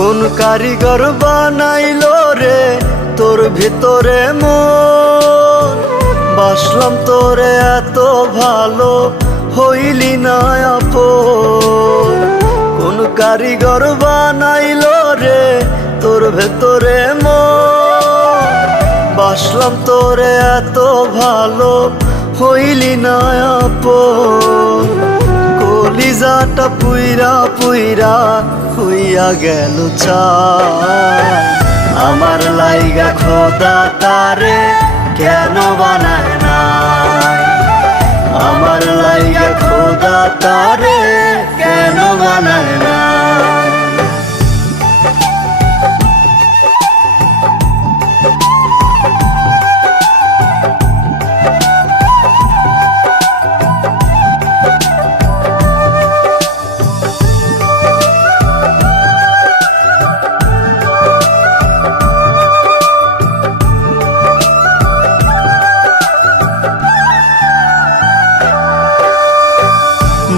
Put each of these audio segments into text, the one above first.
কোন কারিগর বানাইলো রে তোর ভিতরে মন? বাসলাম তোরে এত ভালো, হইলি না আপন। কোন কারিগর বানাইলো রে তোর ভেতরে মন? বাসলাম তোরে এত ভালো, হইলি না আপন। কলিজাটা পুইরা পুইরা হইয়া গেল আমার লাইগা খোদা তারে কেন বানায় না আমার লাইগা খোদা তারে কেন বানায় না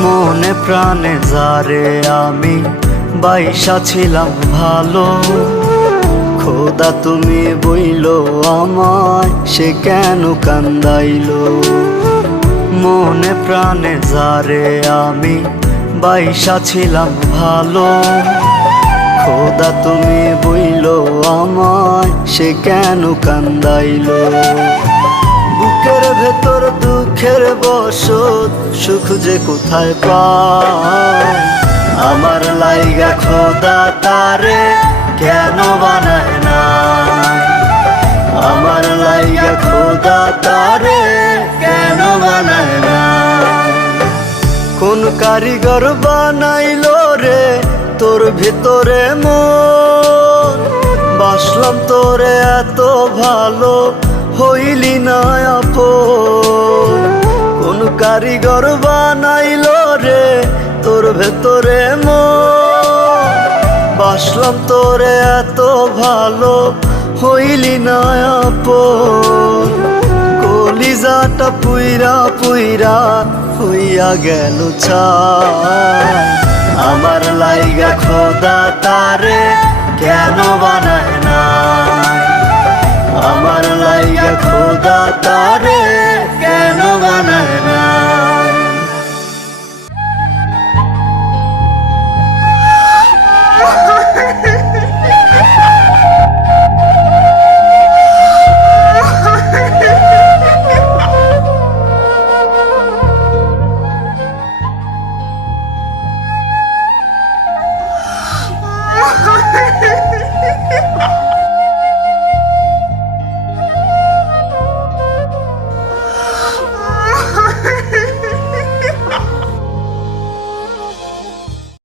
মনে প্রাণে যারে আমি বাইসা ছিলাম ভালো। খোদা তুমি বইল আমায়, সে কেন কান্দাইলো? মনে প্রাণে যারে আমি বাইসা ছিলাম ভালো। খোদা তুমি বইল আমায়, সে কেন কান্দাইলো? বুকের ভেতর বসত, সুখ যে কোথায় পায়? আমার লাইগা খোদা তারে কেন বানায় না? আমার লাইগা খোদা তারে কেন বানায় না? কোন কারিগর বানাইল রে তোর ভিতরে মন? বাসলাম তোরে এত ভালো হইলি না আপন কোন কারিগর বানাইল রে, তোর ভেতরে মন বাসলাম তোরে এত ভালো, হইলি না কলিজাটা পুইরা পুইরা হইয়া গেল আমার লাইগা খোদা তারে কেন বানায় Ha ha ha ha!